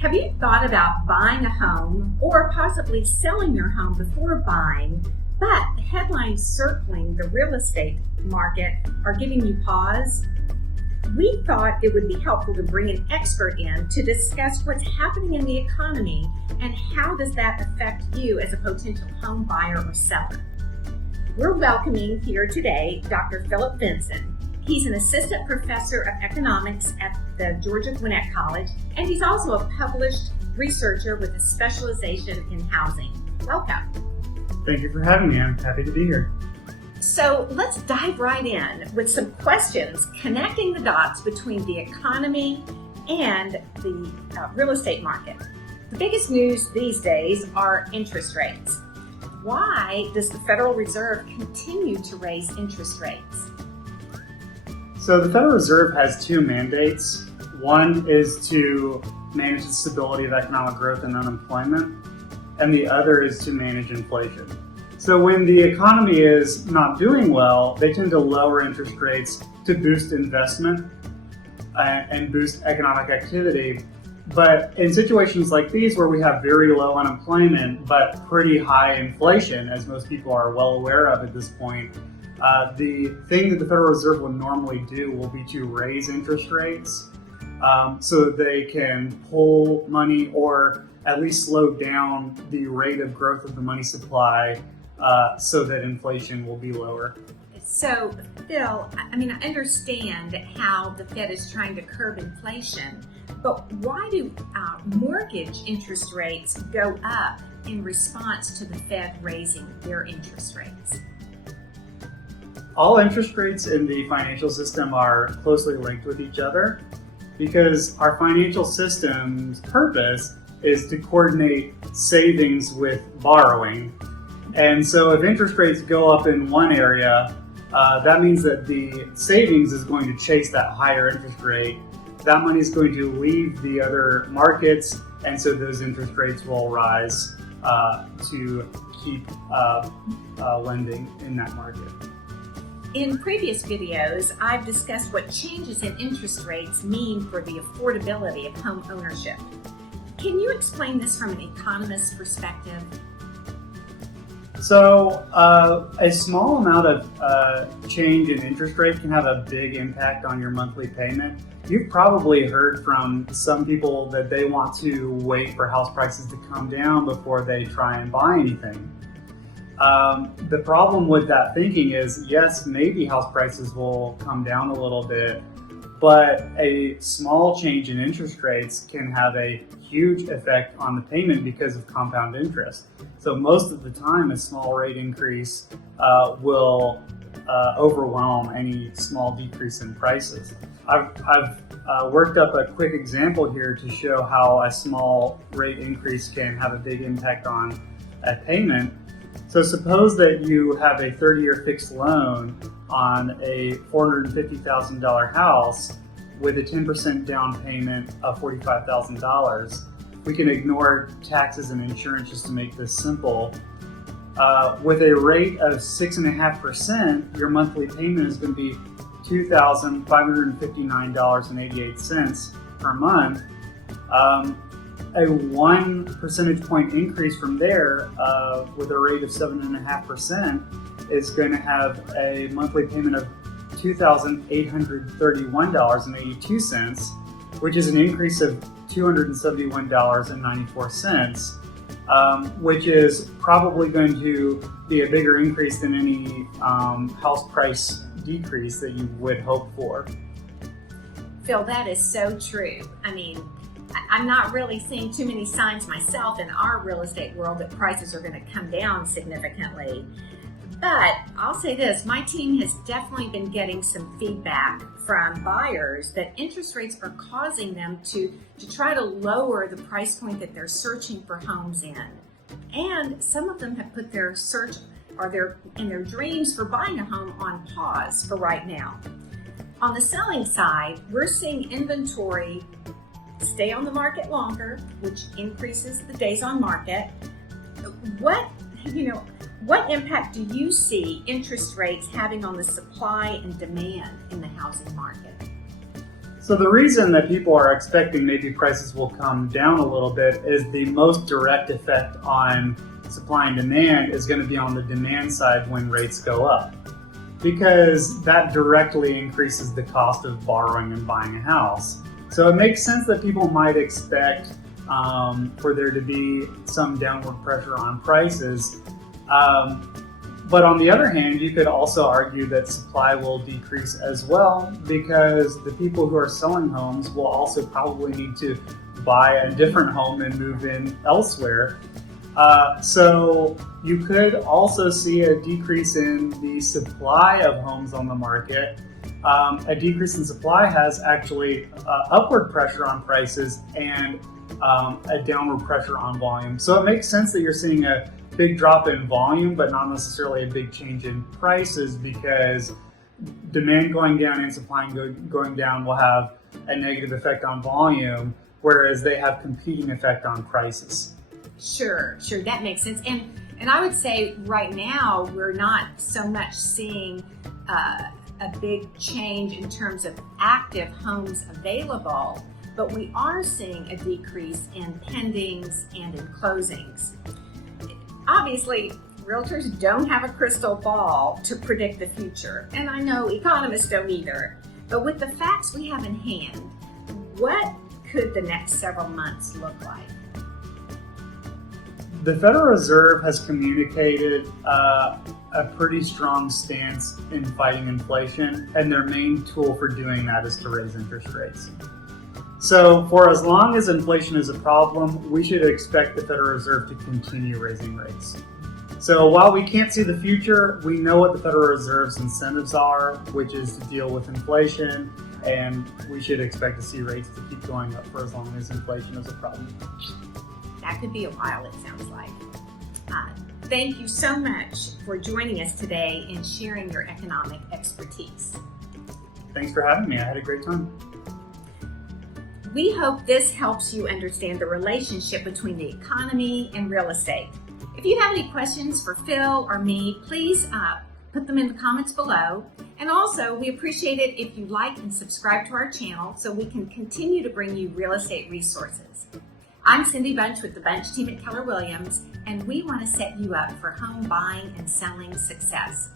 Have you thought about buying a home or possibly selling your home before buying, but the headlines circling the real estate market are giving you pause? We thought it would be helpful to bring an expert in to discuss what's happening in the economy and how does that affect you as a potential home buyer or seller. We're welcoming here today Dr. Philip Vinson. He's an assistant professor of economics at the Georgia Gwinnett College, and he's also a published researcher with a specialization in housing. Welcome. Thank you for having me. I'm happy to be here. So let's dive right in with some questions connecting the dots between the economy and the real estate market. The biggest news these days are interest rates. Why does the Federal Reserve continue to raise interest rates? So the Federal Reserve has two mandates. One is to manage the stability of economic growth and unemployment, and the other is to manage inflation. So when the economy is not doing well, they tend to lower interest rates to boost investment and boost economic activity. But in situations like these where we have very low unemployment but pretty high inflation, as most people are well aware of at this point, the thing that the Federal Reserve will normally do will be to raise interest rates so that they can pull money or at least slow down the rate of growth of the money supply so that inflation will be lower. So, Phil, I understand how the Fed is trying to curb inflation, but why do mortgage interest rates go up in response to the Fed raising their interest rates? All interest rates in the financial system are closely linked with each other because our financial system's purpose is to coordinate savings with borrowing. And so if interest rates go up in one area, that means that the savings is going to chase that higher interest rate. That money is going to leave the other markets, and so those interest rates will rise to keep lending in that market. In previous videos, I've discussed what changes in interest rates mean for the affordability of home ownership. Can you explain this from an economist's perspective? So a small amount of change in interest rate can have a big impact on your monthly payment. You've probably heard from some people that they want to wait for house prices to come down before they try and buy anything. The problem with that thinking is, yes, maybe house prices will come down a little bit, but a small change in interest rates can have a huge effect on the payment because of compound interest. So most of the time, a small rate increase will overwhelm any small decrease in prices. I've worked up a quick example here to show how a small rate increase can have a big impact on a payment. So suppose that you have a 30-year fixed loan on a $450,000 house with a 10% down payment of $45,000. We can ignore taxes and insurance just to make this simple. With a rate of 6.5%, your monthly payment is going to be $2,559.88 per month. A 1 percentage point increase from there with a rate of 7.5% is going to have a monthly payment of $2,831.82, which is an increase of $271.94, which is probably going to be a bigger increase than any house price decrease that you would hope for. Phil, that is so true. I'm not really seeing too many signs myself in our real estate world that prices are going to come down significantly. But I'll say this, my team has definitely been getting some feedback from buyers that interest rates are causing them to try to lower the price point that they're searching for homes in. And some of them have put their search or their dreams for buying a home on pause for right now. On the selling side, we're seeing inventory stay on the market longer, which increases the days on market. What impact do you see interest rates having on the supply and demand in the housing market? So the reason that people are expecting maybe prices will come down a little bit is the most direct effect on supply and demand is going to be on the demand side when rates go up, because that directly increases the cost of borrowing and buying a house. So it makes sense that people might expect for there to be some downward pressure on prices. But on the other hand, you could also argue that supply will decrease as well, because the people who are selling homes will also probably need to buy a different home and move in elsewhere. So you could also see a decrease in the supply of homes on the market. A decrease in supply has actually upward pressure on prices and a downward pressure on volume. So it makes sense that you're seeing a big drop in volume, but not necessarily a big change in prices, because demand going down and supply going down will have a negative effect on volume, whereas they have competing effect on prices. Sure, that makes sense. And I would say right now we're not so much seeing a big change in terms of active homes available, but we are seeing a decrease in pendings and in closings. Obviously, realtors don't have a crystal ball to predict the future, and I know economists don't either. But with the facts we have in hand, what could the next several months look like? The Federal Reserve has communicated a pretty strong stance in fighting inflation, and their main tool for doing that is to raise interest rates. So for as long as inflation is a problem, we should expect the Federal Reserve to continue raising rates. So while we can't see the future, we know what the Federal Reserve's incentives are, which is to deal with inflation, and we should expect to see rates to keep going up for as long as inflation is a problem. That could be a while, it sounds like. Thank you so much for joining us today and sharing your economic expertise. Thanks for having me. I had a great time. We hope this helps you understand the relationship between the economy and real estate. If you have any questions for Phil or me, please put them in the comments below. And also, we appreciate it if you like and subscribe to our channel so we can continue to bring you real estate resources. I'm Cindy Bunch with the Bunch team at Keller Williams, and we want to set you up for home buying and selling success.